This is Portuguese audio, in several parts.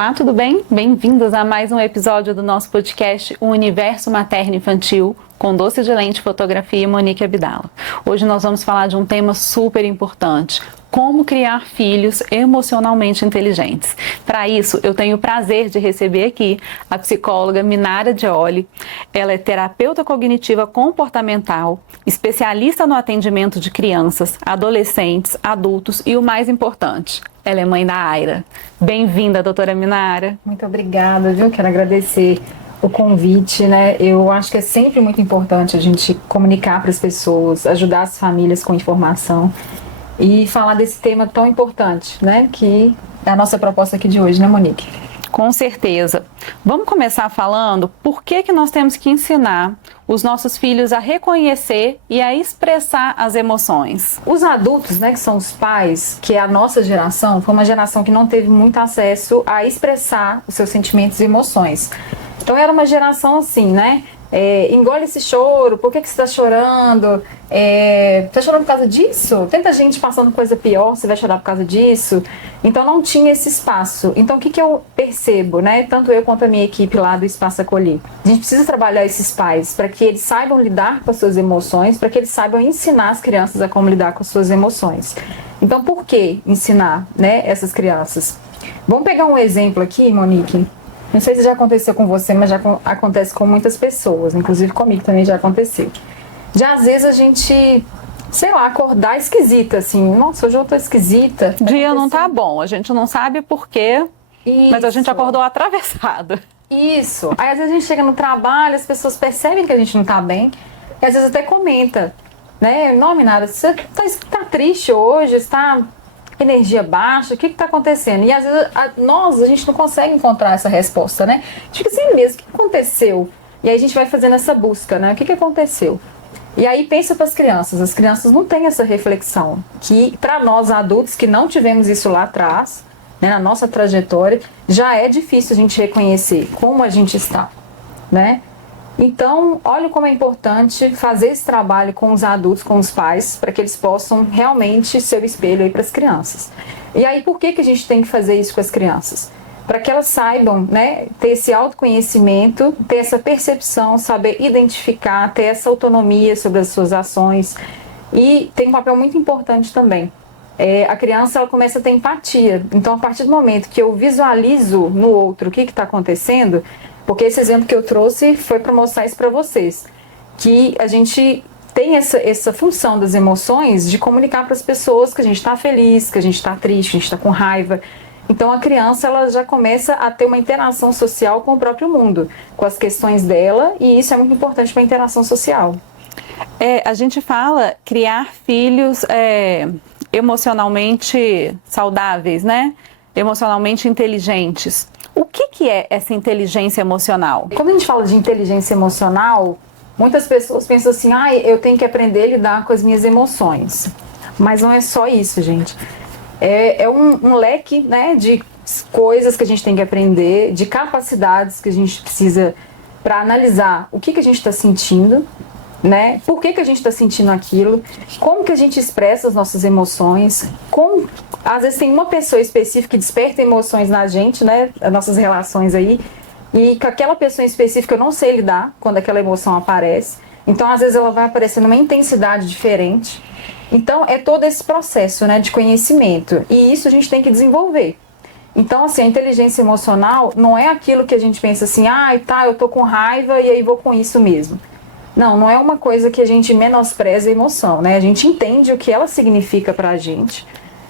Olá, tudo bem? Bem-vindos a mais um episódio do nosso podcast O Universo Materno Infantil, com Doce de Lente Fotografia e Monique Abdala. Hoje nós vamos falar de um tema super importante: como criar filhos emocionalmente inteligentes. Para isso, eu tenho o prazer de receber aqui a psicóloga Minara Dioli. Ela é terapeuta cognitiva comportamental, especialista no atendimento de crianças, adolescentes, adultos e o mais importante, ela é mãe da Aira. Bem-vinda, doutora Minara. Muito obrigada, viu? Quero agradecer o convite, né? Eu acho que é sempre muito importante a gente comunicar para as pessoas, ajudar as famílias com informação e falar desse tema tão importante, né? Que é a nossa proposta aqui de hoje, né, Monique? Com certeza. Vamos começar falando por que nós temos que ensinar os nossos filhos a reconhecer e a expressar as emoções. Os adultos, né, que são os pais, que é a nossa geração, foi uma geração que não teve muito acesso a expressar os seus sentimentos e emoções. Então era uma geração assim, né? Engole esse choro, por que você está chorando? Está chorando por causa disso? Tanta gente passando coisa pior, você vai chorar por causa disso? Então não tinha esse espaço. Então o que eu percebo, né? Tanto eu quanto a minha equipe lá do Espaço Acolher. A gente precisa trabalhar esses pais para que eles saibam lidar com as suas emoções, para que eles saibam ensinar as crianças a como lidar com as suas emoções. Então por que ensinar, né, essas crianças? Vamos pegar um exemplo aqui, Monique. Não sei se já aconteceu com você, mas já acontece com muitas pessoas, inclusive comigo também já aconteceu. Já às vezes a gente, sei lá, acordar esquisita, assim, nossa, hoje eu tô esquisita. O dia não tá bom, a gente não sabe por quê, mas a gente acordou atravessado. Isso, aí às vezes a gente chega no trabalho, as pessoas percebem que a gente não tá bem, e às vezes até comenta, né, não, Minara, você tá triste hoje, está energia baixa, o que está acontecendo? E às vezes a gente não consegue encontrar essa resposta, né? A gente fica assim mesmo, o que aconteceu? E aí a gente vai fazendo essa busca, né? O que aconteceu? E aí pensa para as crianças não têm essa reflexão, que para nós adultos que não tivemos isso lá atrás, né, na nossa trajetória, já é difícil a gente reconhecer como a gente está, né? Então, olha como é importante fazer esse trabalho com os adultos, com os pais, para que eles possam realmente ser o espelho aí para as crianças. E aí, por que a gente tem que fazer isso com as crianças? Para que elas saibam, né, ter esse autoconhecimento, ter essa percepção, saber identificar, ter essa autonomia sobre as suas ações. E tem um papel muito importante também. A criança ela começa a ter empatia. Então, a partir do momento que eu visualizo no outro o que está acontecendo, porque esse exemplo que eu trouxe foi para mostrar isso para vocês, que a gente tem essa função das emoções de comunicar para as pessoas que a gente está feliz, que a gente está triste, que a gente está com raiva. Então a criança ela já começa a ter uma interação social com o próprio mundo, com as questões dela, e isso é muito importante para a interação social. A gente fala criar filhos emocionalmente saudáveis, né? Emocionalmente inteligentes. O que é essa inteligência emocional? Quando a gente fala de inteligência emocional, muitas pessoas pensam assim, eu tenho que aprender a lidar com as minhas emoções. Mas não é só isso, gente. É um leque, né, de coisas que a gente tem que aprender, de capacidades que a gente precisa para analisar o que a gente está sentindo, né? Por que a gente está sentindo aquilo, como que a gente expressa as nossas emoções, às vezes tem uma pessoa específica que desperta emoções na gente, né? As nossas relações aí, e com aquela pessoa específica eu não sei lidar quando aquela emoção aparece, então às vezes ela vai aparecer numa intensidade diferente. Então é todo esse processo, né, de conhecimento, e isso a gente tem que desenvolver. Então assim, a inteligência emocional não é aquilo que a gente pensa assim, eu tô com raiva e aí vou com isso mesmo. Não é uma coisa que a gente menospreza a emoção, né? A gente entende o que ela significa pra gente.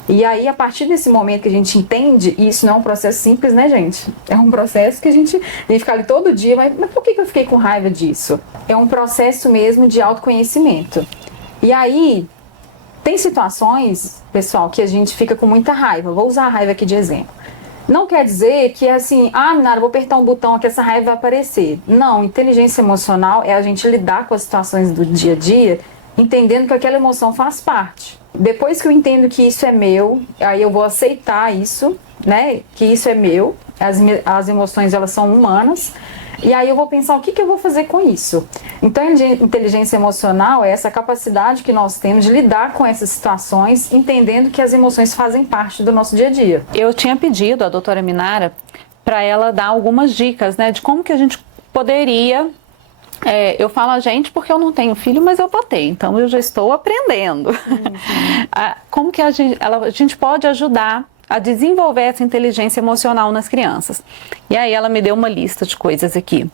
E aí, a partir desse momento que a gente entende, e isso não é um processo simples, né, gente? É um processo que a gente fica ali todo dia, mas por que eu fiquei com raiva disso? É um processo mesmo de autoconhecimento. E aí, tem situações, pessoal, que a gente fica com muita raiva. Vou usar a raiva aqui de exemplo. Não quer dizer que é assim, Minara, vou apertar um botão aqui, essa raiva vai aparecer. Não, inteligência emocional é a gente lidar com as situações do dia a dia, entendendo que aquela emoção faz parte. Depois que eu entendo que isso é meu, aí eu vou aceitar isso, né, que isso é meu, as emoções elas são humanas, e aí eu vou pensar o que eu vou fazer com isso. Então, inteligência emocional é essa capacidade que nós temos de lidar com essas situações, entendendo que as emoções fazem parte do nosso dia a dia. Eu tinha pedido à doutora Minara para ela dar algumas dicas, né, de como que a gente poderia... eu falo a gente porque eu não tenho filho, mas eu botei, então eu já estou aprendendo. Como que a gente pode ajudar a desenvolver essa inteligência emocional nas crianças. E aí ela me deu uma lista de coisas aqui,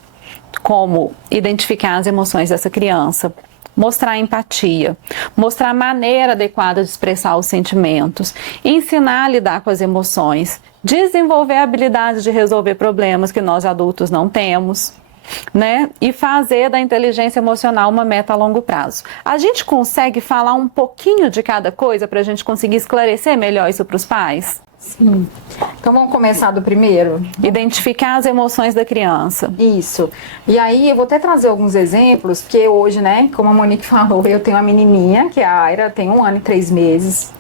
como identificar as emoções dessa criança, mostrar empatia, mostrar a maneira adequada de expressar os sentimentos, ensinar a lidar com as emoções, desenvolver a habilidade de resolver problemas que nós adultos não temos, né? E fazer da inteligência emocional uma meta a longo prazo. A gente consegue falar um pouquinho de cada coisa para a gente conseguir esclarecer melhor isso para os pais? Sim. Então vamos começar do primeiro? Identificar as emoções da criança. Isso. E aí eu vou até trazer alguns exemplos, porque hoje, né, como a Monique falou, eu tenho uma menininha, que é a Aira, tem 1 ano e 3 meses.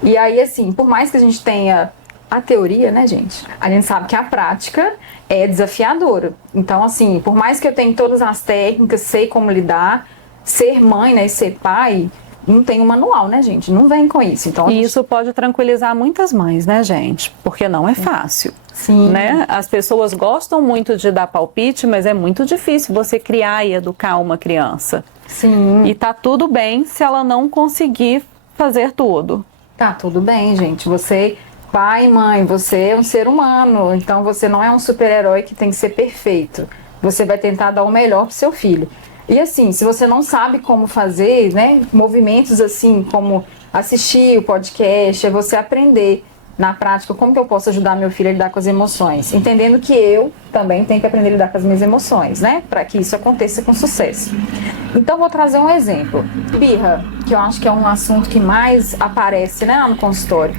E aí, assim, por mais que a gente tenha a teoria, né, gente, a gente sabe que a prática é desafiadora. Então, assim, por mais que eu tenha todas as técnicas, sei como lidar, ser mãe, né, e ser pai... Não tem um manual, né, gente? Não vem com isso. Então, e isso pode tranquilizar muitas mães, né, gente? Porque não é fácil. Sim. Né? As pessoas gostam muito de dar palpite, mas é muito difícil você criar e educar uma criança. Sim. E tá tudo bem se ela não conseguir fazer tudo. Tá tudo bem, gente. Você, pai, mãe, você é um ser humano. Então você não é um super-herói que tem que ser perfeito. Você vai tentar dar o melhor pro seu filho. E assim, se você não sabe como fazer, né, movimentos assim, como assistir o podcast, é você aprender na prática como que eu posso ajudar meu filho a lidar com as emoções. Entendendo que eu também tenho que aprender a lidar com as minhas emoções, né, para que isso aconteça com sucesso. Então, vou trazer um exemplo. Birra, que eu acho que é um assunto que mais aparece, né, lá no consultório.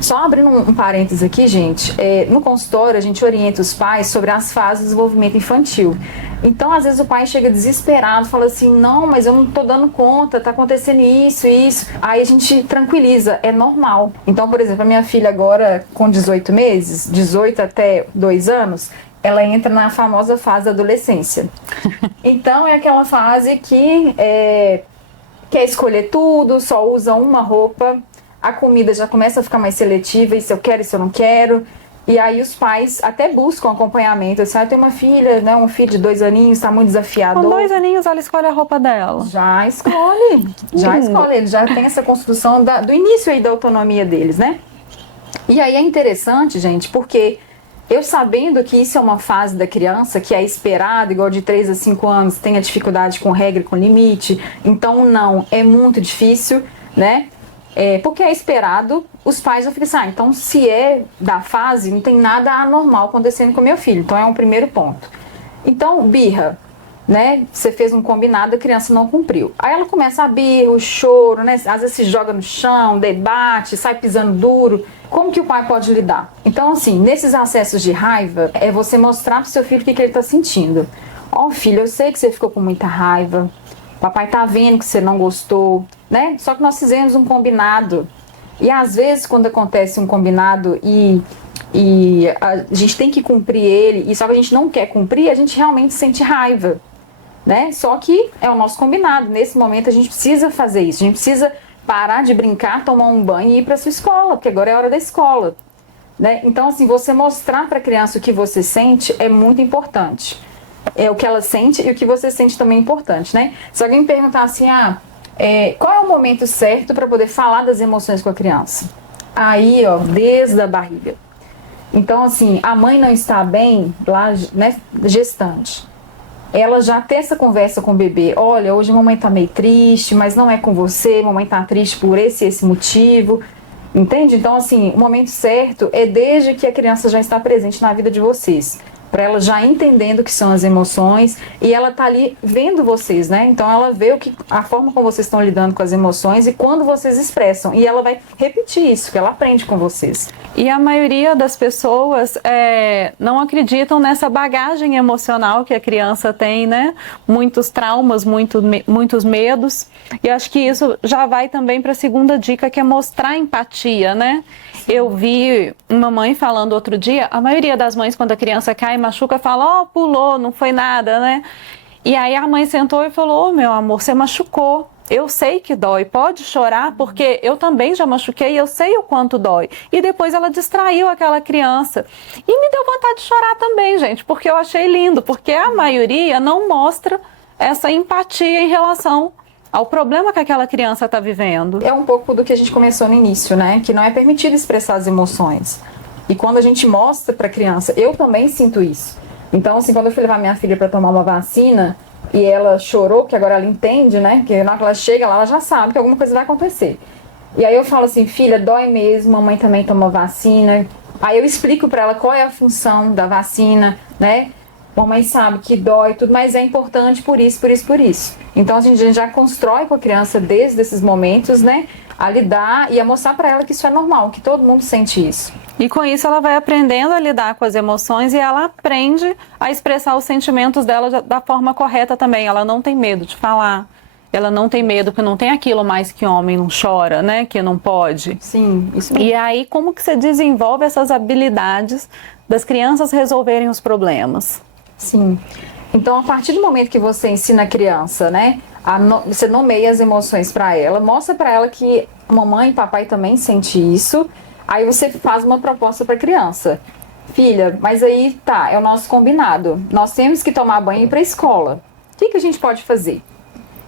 Só abrindo um parênteses aqui, gente, no consultório a gente orienta os pais sobre as fases do desenvolvimento infantil. Então, às vezes o pai chega desesperado, fala assim, não, mas eu não tô dando conta, tá acontecendo isso, isso. Aí a gente tranquiliza, é normal. Então, por exemplo, a minha filha agora com 18 meses, 18 até 2 anos, ela entra na famosa fase da adolescência. Então, é aquela fase que quer escolher tudo, só usa uma roupa, a comida já começa a ficar mais seletiva, isso eu quero, isso eu não quero. E aí os pais até buscam acompanhamento. Assim, tem uma filha, né, um filho de 2 aninhos, está muito desafiador. Com 2 aninhos ela escolhe a roupa dela. Já escolhe, ele já tem essa construção do início aí da autonomia deles, né? E aí é interessante, gente, porque eu sabendo que isso é uma fase da criança que é esperada, igual de 3 a 5 anos, tem a dificuldade com regra e com limite, então não, é muito difícil, né? Porque é esperado, os pais vão ficar assim, então se é da fase, não tem nada anormal acontecendo com meu filho. Então é um primeiro ponto. Então, birra, né? Você fez um combinado, a criança não cumpriu. Aí ela começa a birra, o choro, né? Às vezes se joga no chão, debate, sai pisando duro. Como que o pai pode lidar? Então, assim, nesses acessos de raiva, é você mostrar pro seu filho o que ele está sentindo. Ó, filho, eu sei que você ficou com muita raiva. Papai tá vendo que você não gostou, né? Só que nós fizemos um combinado. E às vezes, quando acontece um combinado e a gente tem que cumprir ele, e só que a gente não quer cumprir, a gente realmente sente raiva, né? Só que é o nosso combinado. Nesse momento a gente precisa fazer isso. A gente precisa parar de brincar, tomar um banho e ir para sua escola, porque agora é a hora da escola, né? Então, assim, você mostrar para a criança o que você sente é muito importante. É o que ela sente e o que você sente também é importante, né? Se alguém me perguntar assim, qual é o momento certo para poder falar das emoções com a criança? Aí, ó, desde a barriga. Então, assim, a mãe não está bem lá, né, gestante. Ela já tem essa conversa com o bebê. Olha, hoje a mamãe tá meio triste, mas não é com você, mamãe tá triste por esse motivo. Entende? Então, assim, o momento certo é desde que a criança já está presente na vida de vocês. Para ela já entendendo o que são as emoções e ela tá ali vendo vocês, né? Então ela vê a forma como vocês estão lidando com as emoções e quando vocês expressam. E ela vai repetir isso, que ela aprende com vocês. E a maioria das pessoas não acreditam nessa bagagem emocional que a criança tem, né? Muitos traumas, muitos medos. E acho que isso já vai também para a segunda dica, que é mostrar empatia, né? Eu vi uma mãe falando outro dia, a maioria das mães, quando a criança cai e machuca, fala, pulou, não foi nada, né? E aí a mãe sentou e falou, meu amor, você machucou. Eu sei que dói, pode chorar, porque eu também já machuquei, eu sei o quanto dói. E depois ela distraiu aquela criança. E me deu vontade de chorar também, gente, porque eu achei lindo, porque a maioria não mostra essa empatia em relação ao problema que aquela criança está vivendo. É um pouco do que a gente começou no início, né? Que não é permitido expressar as emoções. E quando a gente mostra para a criança, eu também sinto isso. Então, assim, quando eu fui levar minha filha para tomar uma vacina e ela chorou, que agora ela entende, né? Que na hora que ela chega lá, ela já sabe que alguma coisa vai acontecer. E aí eu falo assim, filha, dói mesmo, mamãe também toma vacina. Aí eu explico para ela qual é a função da vacina, né? Mamãe sabe que dói tudo, mas é importante por isso, por isso, por isso. Então a gente já constrói com a criança desde esses momentos, né? A lidar e a mostrar para ela que isso é normal, que todo mundo sente isso. E com isso ela vai aprendendo a lidar com as emoções e ela aprende a expressar os sentimentos dela da forma correta também. Ela não tem medo de falar, ela não tem medo, porque não tem aquilo mais que homem não chora, né? Que não pode. Sim, isso mesmo. E aí como que você desenvolve essas habilidades das crianças resolverem os problemas? Sim. Então, a partir do momento que você ensina a criança, né? Você nomeia as emoções para ela, mostra para ela que mamãe e papai também sentem isso. Aí você faz uma proposta para a criança. Filha, mas aí tá, é o nosso combinado. Nós temos que tomar banho e ir para a escola. O que a gente pode fazer?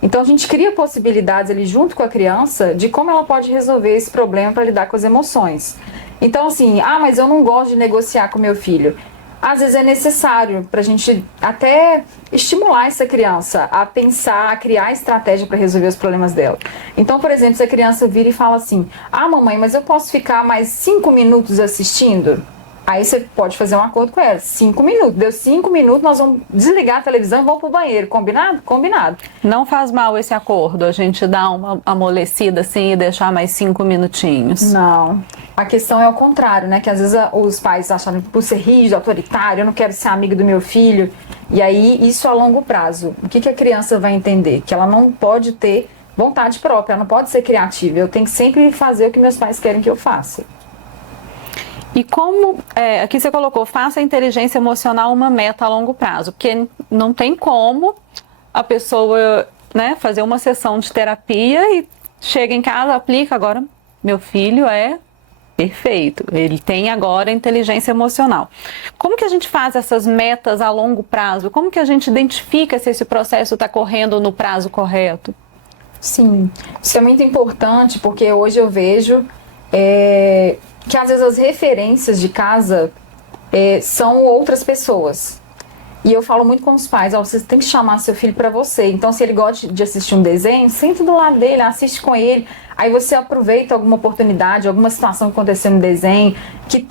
Então a gente cria possibilidades ali junto com a criança de como ela pode resolver esse problema para lidar com as emoções. Então assim, mas eu não gosto de negociar com meu filho. Às vezes é necessário para a gente até estimular essa criança a pensar, a criar estratégia para resolver os problemas dela. Então, por exemplo, se a criança vira e fala assim, mamãe, mas eu posso ficar mais 5 minutos assistindo? Aí você pode fazer um acordo com ela, 5 minutos, deu 5 minutos, nós vamos desligar a televisão e vamos pro banheiro, combinado? Combinado. Não faz mal esse acordo, a gente dá uma amolecida assim e deixar mais 5 minutinhos. Não, a questão é o contrário, né, que às vezes os pais acham que por ser rígido, autoritário, eu não quero ser amigo do meu filho, e aí isso a longo prazo, o que a criança vai entender? Que ela não pode ter vontade própria, ela não pode ser criativa, eu tenho que sempre fazer o que meus pais querem que eu faça. E como, aqui você colocou, faça a inteligência emocional uma meta a longo prazo, porque não tem como a pessoa, né, fazer uma sessão de terapia e chega em casa, aplica, agora meu filho é perfeito, ele tem agora inteligência emocional. Como que a gente faz essas metas a longo prazo? Como que a gente identifica se esse processo está correndo no prazo correto? Sim, isso é muito importante, porque hoje eu vejo que às vezes as referências de casa são outras pessoas. E eu falo muito com os pais, você tem que chamar seu filho para você. Então, se ele gosta de assistir um desenho, senta do lado dele, assiste com ele. Aí você aproveita alguma oportunidade, alguma situação que aconteceu no desenho, que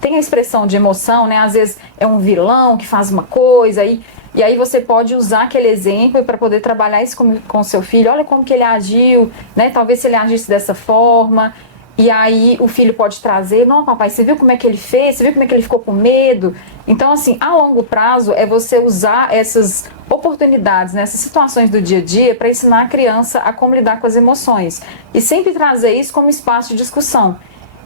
tem a expressão de emoção, né? Às vezes é um vilão que faz uma coisa, e aí você pode usar aquele exemplo para poder trabalhar isso com seu filho. Olha como que ele agiu, né? Talvez se ele agisse dessa forma. E aí o filho pode trazer, não, papai, você viu como é que ele fez? Você viu como é que ele ficou com medo? Então, assim, a longo prazo é você usar essas oportunidades, né, essas situações do dia a dia para ensinar a criança a como lidar com as emoções. E sempre trazer isso como espaço de discussão.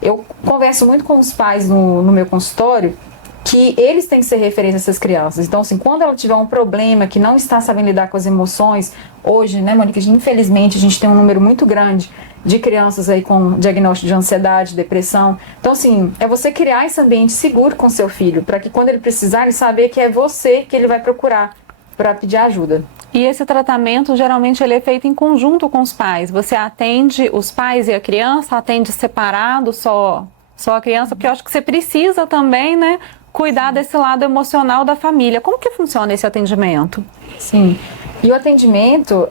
Eu converso muito com os pais no meu consultório, que eles têm que ser referência a essas crianças. Então, assim, quando ela tiver um problema que não está sabendo lidar com as emoções, hoje, né, Mônica, infelizmente a gente tem um número muito grande de crianças aí com diagnóstico de ansiedade, depressão. Então, assim, é você criar esse ambiente seguro com seu filho, para que quando ele precisar, ele saber que é você que ele vai procurar para pedir ajuda. E esse tratamento, geralmente, ele é feito em conjunto com os pais. Você atende os pais e a criança, atende separado só a criança, porque eu acho que você precisa também, né, cuidar desse lado emocional da família. Como que funciona esse atendimento? Sim, e o atendimento,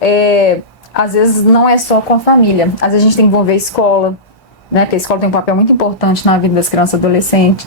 às vezes, não é só com a família. Às vezes a gente tem que envolver a escola, né, porque a escola tem um papel muito importante na vida das crianças e adolescentes.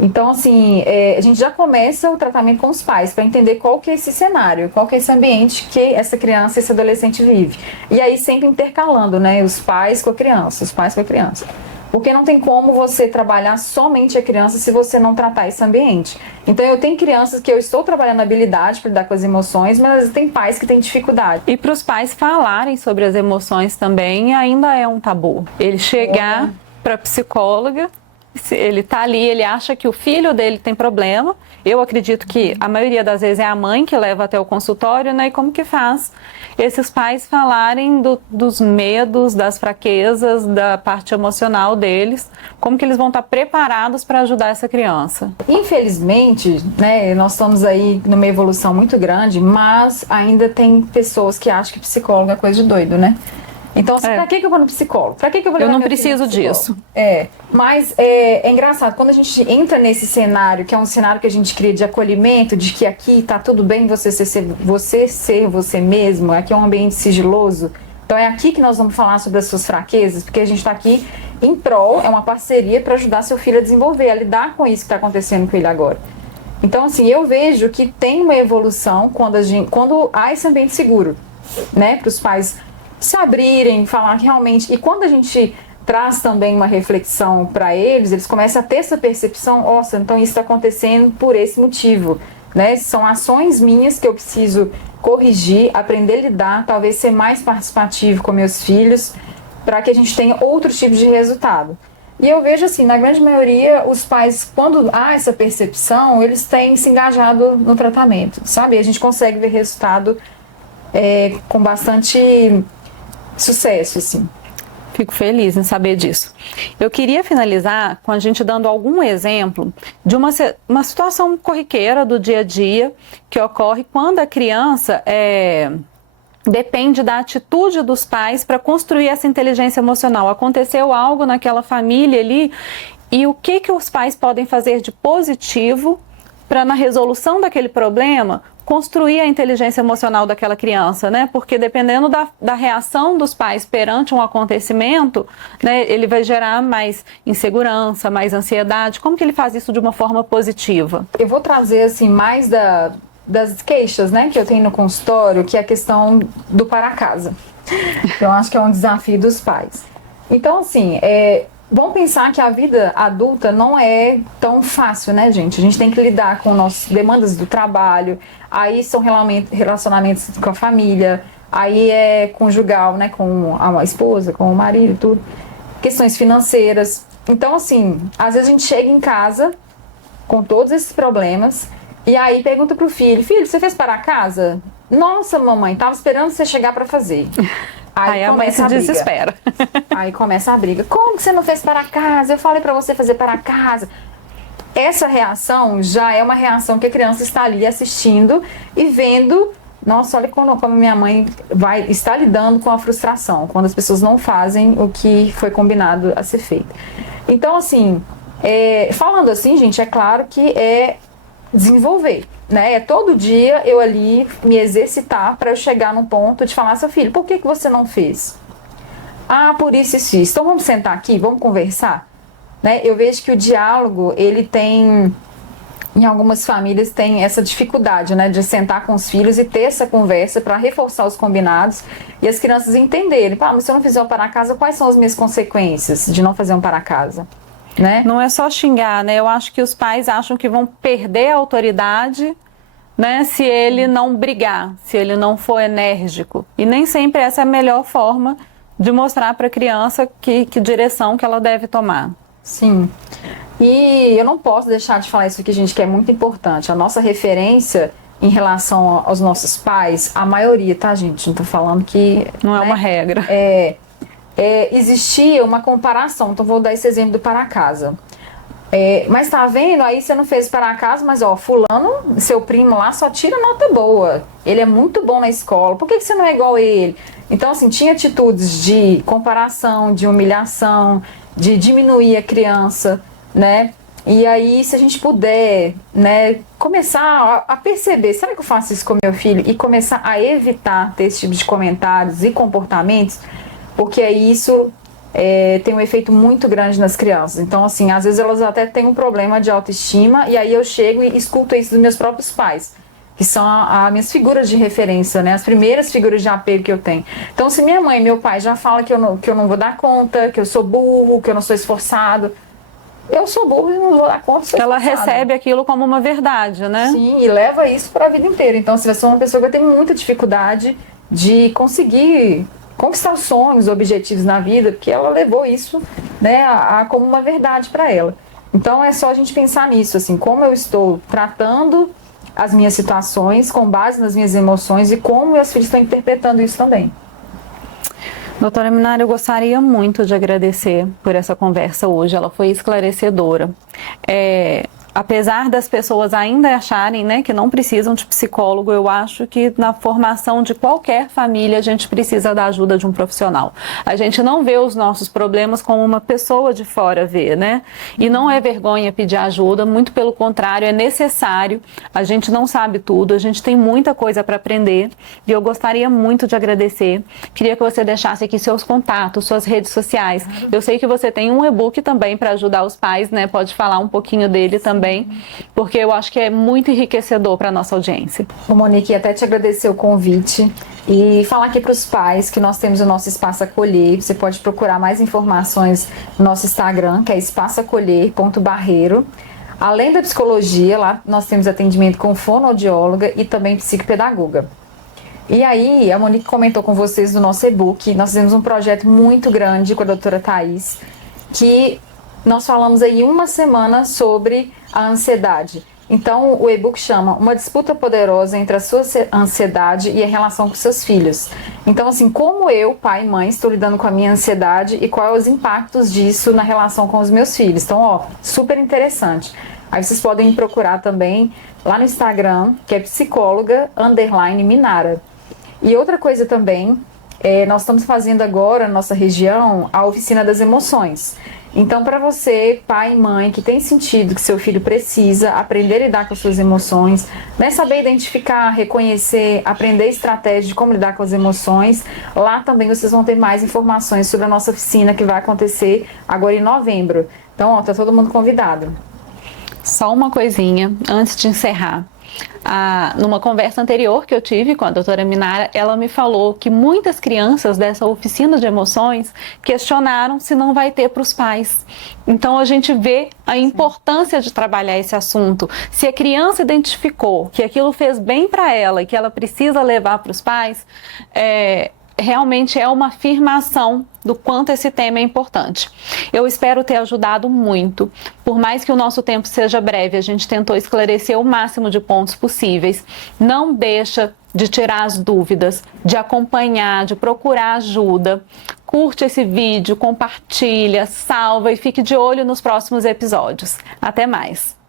Então, assim, a gente já começa o tratamento com os pais, para entender qual que é esse cenário, qual que é esse ambiente que essa criança, esse adolescente vive. E aí sempre intercalando, né, os pais com a criança, os pais com a criança. Porque não tem como você trabalhar somente a criança se você não tratar esse ambiente. Então eu tenho crianças que eu estou trabalhando a habilidade para lidar com as emoções, mas às vezes tem pais que têm dificuldade. E para os pais falarem sobre as emoções também ainda é um tabu. Ele chegar para a psicóloga Ele tá ali, ele acha que o filho dele tem problema. Eu acredito que a maioria das vezes é a mãe que leva até o consultório, né? E como que faz esses pais falarem dos medos, das fraquezas, da parte emocional deles, como que eles vão estar preparados para ajudar essa criança? Infelizmente, né, nós estamos aí numa evolução muito grande, mas ainda tem pessoas que acham que psicólogo é coisa de doido, né? Então, assim, pra que eu vou no psicólogo? Pra que eu vou levar Eu não meu filho preciso no psicólogo? disso. Mas é engraçado, quando a gente entra nesse cenário, que é um cenário que a gente cria de acolhimento, de que aqui tá tudo bem você ser você mesmo, aqui é um ambiente sigiloso, então é aqui que nós vamos falar sobre as suas fraquezas, porque a gente tá aqui em prol, é uma parceria para ajudar seu filho a desenvolver, a lidar com isso que está acontecendo com ele agora. Então, assim, eu vejo que tem uma evolução quando há esse ambiente seguro, né, para os pais se abrirem, falar realmente. E quando a gente traz também uma reflexão para eles começam a ter essa percepção, nossa, então isso está acontecendo por esse motivo, né? São ações minhas que eu preciso corrigir, aprender a lidar, talvez ser mais participativo com meus filhos, para que a gente tenha outro tipo de resultado. E eu vejo assim, na grande maioria, os pais, quando há essa percepção, eles têm se engajado no tratamento, sabe? E a gente consegue ver resultado com bastante sucesso, assim. Fico feliz em saber disso. Eu queria finalizar com a gente dando algum exemplo de uma situação corriqueira do dia a dia que ocorre quando a criança depende da atitude dos pais para construir essa inteligência emocional. Aconteceu algo naquela família ali e o que os pais podem fazer de positivo para, na resolução daquele problema, construir a inteligência emocional daquela criança, né? Porque dependendo da reação dos pais perante um acontecimento, né, ele vai gerar mais insegurança, mais ansiedade. Como que ele faz isso de uma forma positiva? Eu vou trazer, assim, mais das queixas, né, que eu tenho no consultório, que é a questão do para casa. Eu acho que é um desafio dos pais. Então, assim, vamos pensar que a vida adulta não é tão fácil, né, gente? A gente tem que lidar com nossas demandas do trabalho, aí são relacionamentos com a família, aí é conjugal, né, com a esposa, com o marido, tudo. Questões financeiras. Então, assim, às vezes a gente chega em casa com todos esses problemas e aí pergunta pro filho, você fez para casa? Nossa, mamãe, tava esperando você chegar para fazer. Aí a mãe se desespera. Aí começa a briga. Como que você não fez para casa? Eu falei para você fazer para casa. Essa reação já é uma reação que a criança está ali assistindo e vendo. Nossa, olha como minha mãe está lidando com a frustração, quando as pessoas não fazem o que foi combinado a ser feito. Então, assim, falando assim, gente, é claro que é desenvolver, né? É todo dia eu ali me exercitar para eu chegar no ponto de falar, seu filho, por que você não fez? Ah, por isso isso. Então vamos sentar aqui, vamos conversar? Né? Eu vejo que o diálogo, ele tem, em algumas famílias, tem essa dificuldade, né, de sentar com os filhos e ter essa conversa para reforçar os combinados e as crianças entenderem, mas se eu não fizer um para casa, quais são as minhas consequências de não fazer um para casa? Né? Não é só xingar, né? Eu acho que os pais acham que vão perder a autoridade, né, se ele não brigar, se ele não for enérgico. E nem sempre essa é a melhor forma de mostrar para a criança que direção que ela deve tomar. Sim. E eu não posso deixar de falar isso aqui, gente, que é muito importante. A nossa referência em relação aos nossos pais, a maioria, tá, gente? Não tô falando que... Não é uma regra. Existia uma comparação, então vou dar esse exemplo do para casa. Mas tá vendo, aí você não fez para casa, mas ó, fulano, seu primo lá, só tira nota boa. Ele é muito bom na escola, por que você não é igual a ele? Então, assim, tinha atitudes de comparação, de humilhação, de diminuir a criança, né? E aí, se a gente puder, né, começar a perceber, será que eu faço isso com meu filho? E começar a evitar ter esse tipo de comentários e comportamentos, porque isso tem um efeito muito grande nas crianças. Então, assim, às vezes elas até têm um problema de autoestima, e aí eu chego e escuto isso dos meus próprios pais, que são as minhas figuras de referência, né? As primeiras figuras de apego que eu tenho. Então, se minha mãe e meu pai já falam que eu não vou dar conta, que eu sou burro, que eu não sou esforçado, eu sou burro e não vou dar conta, sou Ela esforçada. Recebe aquilo como uma verdade, né? Sim, e leva isso para a vida inteira. Então, se você é uma pessoa que vai ter muita dificuldade de conseguir conquistar os sonhos, objetivos na vida, porque ela levou isso né, como uma verdade para ela. Então é só a gente pensar nisso, assim, como eu estou tratando as minhas situações com base nas minhas emoções e como meus filhos estão interpretando isso também. Doutora Minara, eu gostaria muito de agradecer por essa conversa hoje, ela foi esclarecedora. Apesar das pessoas ainda acharem, né, que não precisam de psicólogo, eu acho que na formação de qualquer família a gente precisa da ajuda de um profissional. A gente não vê os nossos problemas como uma pessoa de fora vê, né? E não é vergonha pedir ajuda, muito pelo contrário, é necessário. A gente não sabe tudo, a gente tem muita coisa para aprender e eu gostaria muito de agradecer. Queria que você deixasse aqui seus contatos, suas redes sociais. Eu sei que você tem um e-book também para ajudar os pais, né? Pode falar um pouquinho dele também, porque eu acho que é muito enriquecedor para a nossa audiência. Monique, até te agradecer o convite e falar aqui para os pais que nós temos o nosso Espaço Acolher. Você pode procurar mais informações no nosso Instagram, que é espaçoacolher.barreiro. Além da psicologia, lá nós temos atendimento com fonoaudióloga e também psicopedagoga. E aí, a Monique comentou com vocês do nosso e-book. Nós fizemos um projeto muito grande com a doutora Thaís, que nós falamos aí uma semana sobre a ansiedade. Então, o e-book chama Uma Disputa Poderosa entre a Sua Ansiedade e a Relação com Seus Filhos. Então, assim, como eu, pai e mãe, estou lidando com a minha ansiedade e quais os impactos disso na relação com os meus filhos. Então, ó, super interessante. Aí vocês podem me procurar também lá no Instagram, que é psicóloga_Minara. E outra coisa também, nós estamos fazendo agora na nossa região a Oficina das Emoções. Então, para você, pai e mãe, que tem sentido que seu filho precisa aprender a lidar com as suas emoções, né, saber identificar, reconhecer, aprender estratégias de como lidar com as emoções, lá também vocês vão ter mais informações sobre a nossa oficina que vai acontecer agora em novembro. Então, ó, tá todo mundo convidado. Só uma coisinha antes de encerrar. Numa conversa anterior que eu tive com a doutora Minara, ela me falou que muitas crianças dessa oficina de emoções questionaram se não vai ter para os pais. Então a gente vê a importância de trabalhar esse assunto. Se a criança identificou que aquilo fez bem para ela e que ela precisa levar para os pais, realmente é uma afirmação do quanto esse tema é importante. Eu espero ter ajudado muito. Por mais que o nosso tempo seja breve, a gente tentou esclarecer o máximo de pontos possíveis. Não deixa de tirar as dúvidas, de acompanhar, de procurar ajuda. Curte esse vídeo, compartilha, salva e fique de olho nos próximos episódios. Até mais!